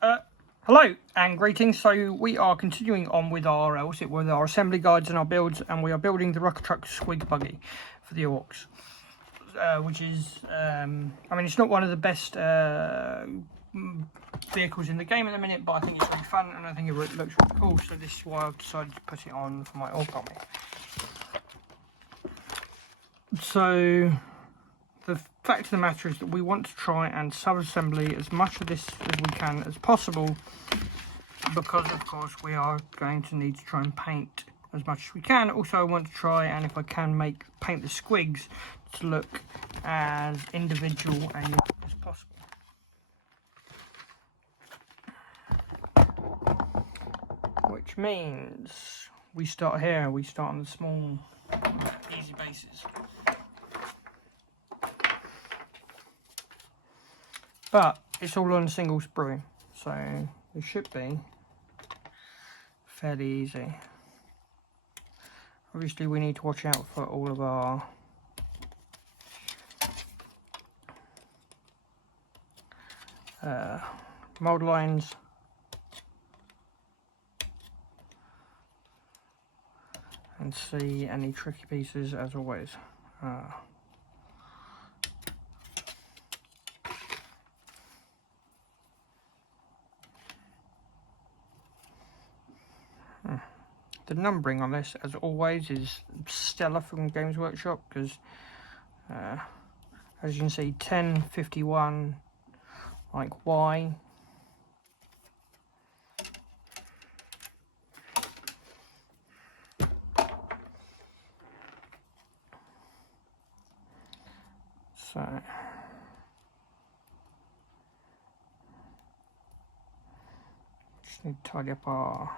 Hello and greetings. So we are continuing on with our assembly guides and our builds, and we are building the Rukkatrukk Squigbuggy for the ORKS, which is I mean, it's not one of the best vehicles in the game at the minute, but I think it's really fun and I think it looks really cool. So this is why I've decided to put it on for my ORK army. So the fact of the matter is that we want to try and sub-assembly as much of this as we can as possible, because of course we are going to need to try and paint as much as we can. Also, I want to try and, if I can, paint the squigs to look as individual and unique as possible. Which means we start here. We start on the small, easy bases. But it's all on a single sprue, so it should be fairly easy. Obviously we need to watch out for all of our mould lines, and see any tricky pieces as always. The numbering on this, as always, is stellar from Games Workshop, because as you can see, 1051 like Y. So just need to tidy up our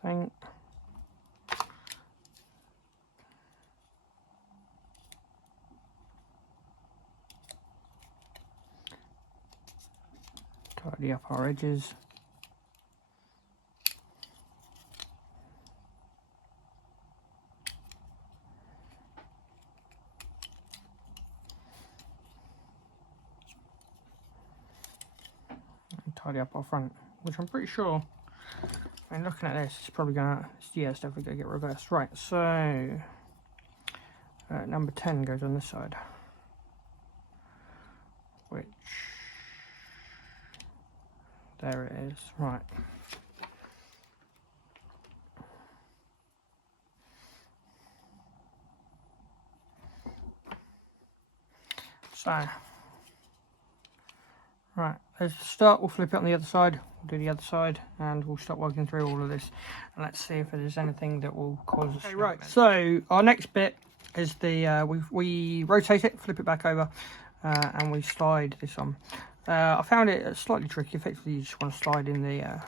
thing. Tidy up our edges. And tidy up our front, which I'm pretty sure, I mean, looking at this, it's probably gonna, yeah, it's definitely gonna get reversed. Right, so number 10 goes on this side, which, there it is. Right. So, right, let's start. We'll flip it on the other side. We'll do the other side, and we'll start working through all of this. And let's see if there's anything that will cause us. Okay, right. So our next bit is the we rotate it, flip it back over, and we slide this on. I found it slightly tricky. Effectively, you just want to slide in the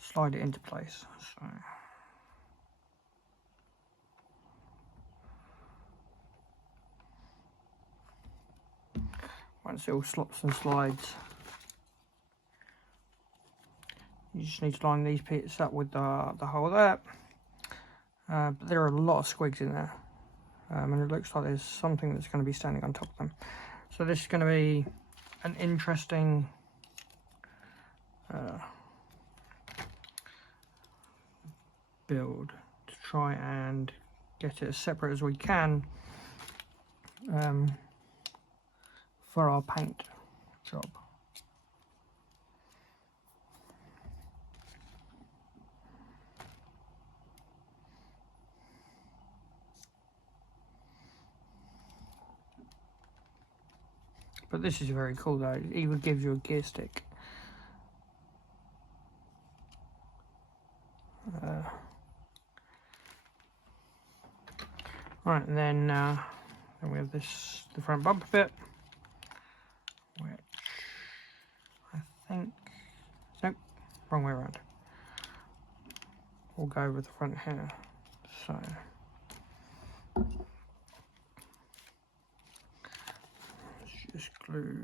slide it into place. So. Once it all slops and slides, you just need to line these bits up with the hole there. But there are a lot of squigs in there, and it looks like there's something that's going to be standing on top of them. So this is going to be an interesting build to try and get it as separate as we can for our paint job. But this is very cool though, it even gives you a gear stick. Right, and then we have this, the front bumper bit, which I think, nope, wrong way around. We'll go with the front here. So let's just glue.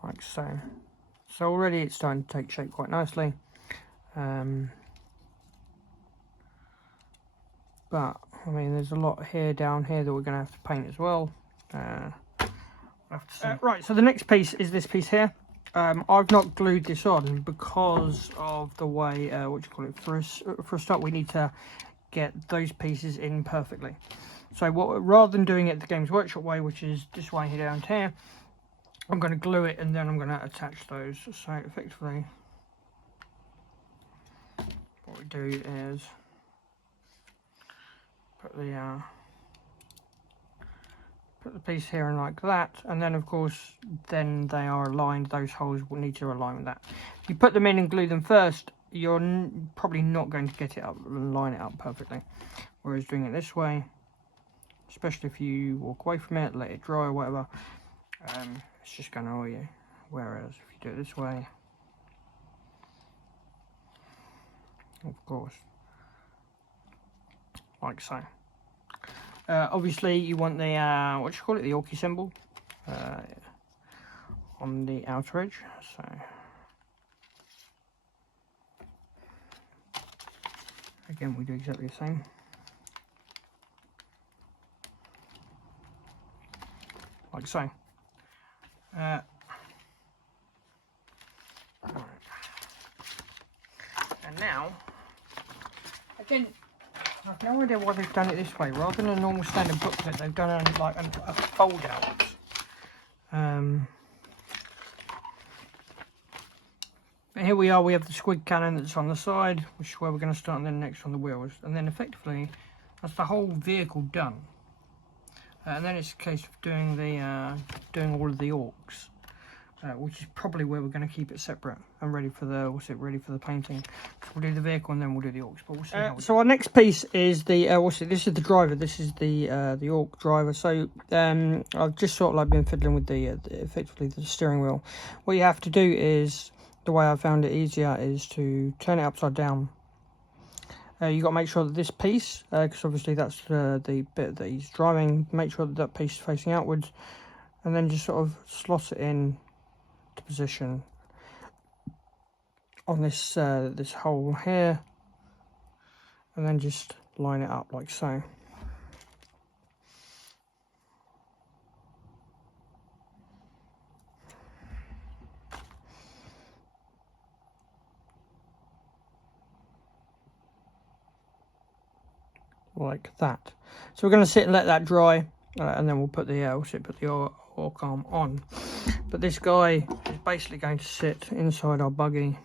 Right, like so. So already it's starting to take shape quite nicely. But I mean, there's a lot here down here that we're going to have to paint as well. We'll have to see. Right, so the next piece is this piece here. I've not glued this on because of the way, for a start we need to get those pieces in perfectly. So rather than doing it the Games Workshop way, which is this way here down here, I'm going to glue it and then I'm going to attach those. So effectively what we do is put the piece here and like that, and then of course then they are aligned. Those holes will need to align with that. If you put them in and glue them first, you're probably not going to get it up and line it up perfectly, whereas doing it this way, especially if you walk away from it, let it dry or whatever, it's just going to annoy you. Whereas if you do it this way, of course, like so. Obviously you want the the ORKS symbol on the outer edge. So again, we do exactly the same. Like so. Right. And now, again, I have no idea why they've done it this way. Rather than a normal standard booklet, they've done a fold out. But here we are, we have the squig cannon that's on the side, which is where we're going to start, and then next on the wheels. And then effectively, that's the whole vehicle done. And then it's a case of doing doing all of the ORKS, which is probably where we're going to keep it separate and ready for the painting. So we'll do the vehicle and then we'll do the ORKS. But we'll see. So our next piece is the this is the driver. This is the ORK driver. So I've just sort of been fiddling with effectively the steering wheel. What you have to do is, the way I found it easier, is to turn it upside down. You've got to make sure that this piece, because obviously that's the bit that he's driving, make sure that that piece is facing outwards, and then just sort of slot it in to position on this this hole here, and then just line it up like so. Like that. So we're going to sit and let that dry, and then we'll put the ORK arm on. But this guy is basically going to sit inside our buggy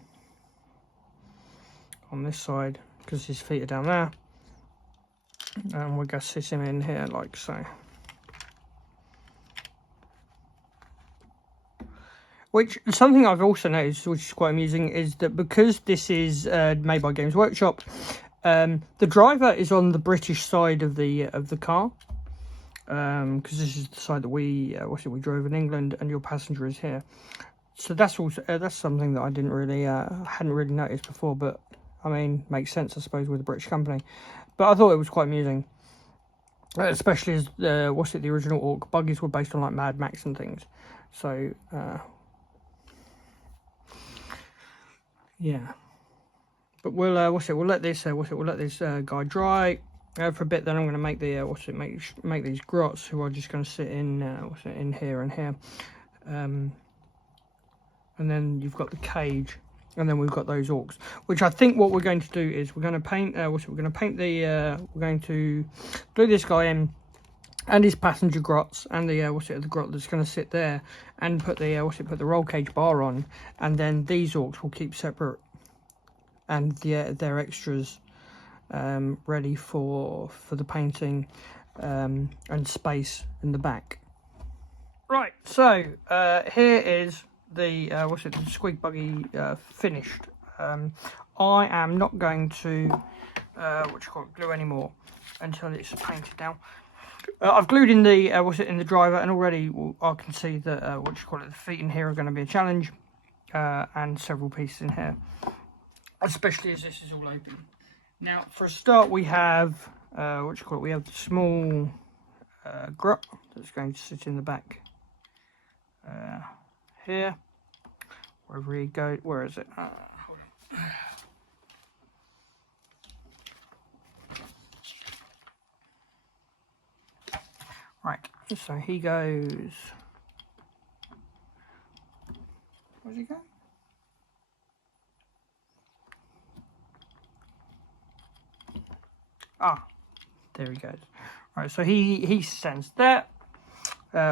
on this side because his feet are down there, and we're going to sit him in here like so. Which, something I've also noticed, which is quite amusing, is that because this is made by Games Workshop, the driver is on the British side of the car, because this is the side that we drove in England, and your passenger is here. So that's also that's something that I hadn't really noticed before, but I mean, makes sense, I suppose, with a British company. But I thought it was quite amusing, especially as the original ORK buggies were based on like Mad Max and things. So yeah. But we'll let this guy dry for a bit. Then I'm going to make the make these grots, who are just going to sit in in here and here, and then you've got the cage, and then we've got those ORKS. Which I think what we're going to do is we're going to paint. We're going to glue this guy in, and his passenger grots, and the the grot that's going to sit there, and put the put the roll cage bar on, and then these ORKS will keep separate, and they're extras ready for the painting and space in the back. Right, so here is the the Squigbuggy finished. I am not going to glue anymore until it's painted now. I've glued in the in the driver, and already I can see that the feet in here are going to be a challenge, and several pieces in here, especially as this is all open. Now, for a start, we have we have the small grot that's going to sit in the back here, wherever he goes. Where is it? Hold on. Right, so he goes. Where's he going? Ah, there he goes. Right, so he stands there.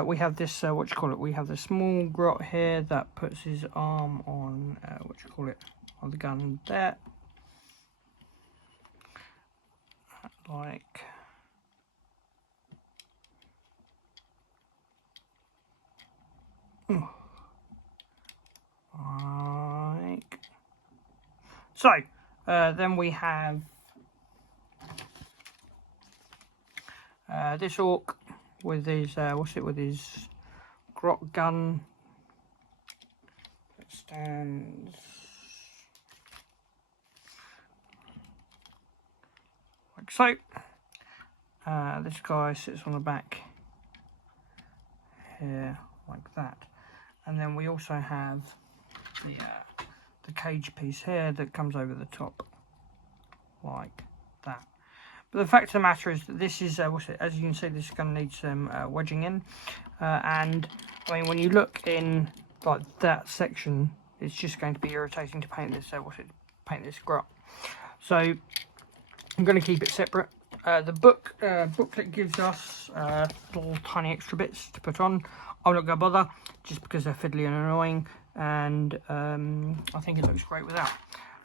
We have this, what do you call it? We have the small grot here that puts his arm on, what do you call it? On the gun there. Like. Like. So, then we have this orc with his, with his grot gun. It stands like so. This guy sits on the back here like that, and then we also have the cage piece here that comes over the top like that. But the fact of the matter is that this is as you can see, this is going to need some wedging in, and I mean, when you look in like that section, it's just going to be irritating to paint this paint this grot. So I'm going to keep it separate. The booklet gives us little tiny extra bits to put on. I'm not going to bother, just because they're fiddly and annoying, and I think it looks great without.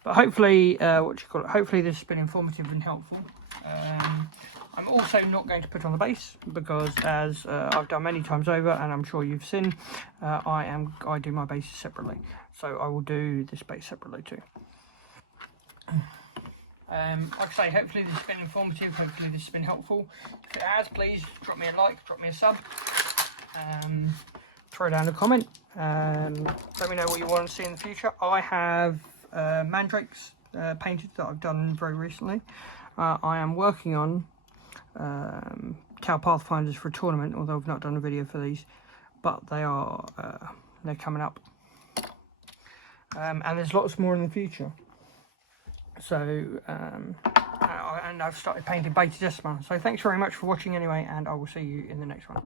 But hopefully, hopefully this has been informative and helpful. I'm also not going to put on the base, because as I've done many times over, and I'm sure you've seen, I do my bases separately. So I will do this base separately too. Like I say, hopefully this has been informative, hopefully this has been helpful. If it has, please drop me a like, drop me a sub, throw down a comment, let me know what you want to see in the future. I have mandrakes painted that I've done very recently. I am working on Cow Pathfinders for a tournament, although I've not done a video for these, but they are they're coming up, and there's lots more in the future. So and I've started painting Beta Decimal. So thanks very much for watching anyway, and I will see you in the next one.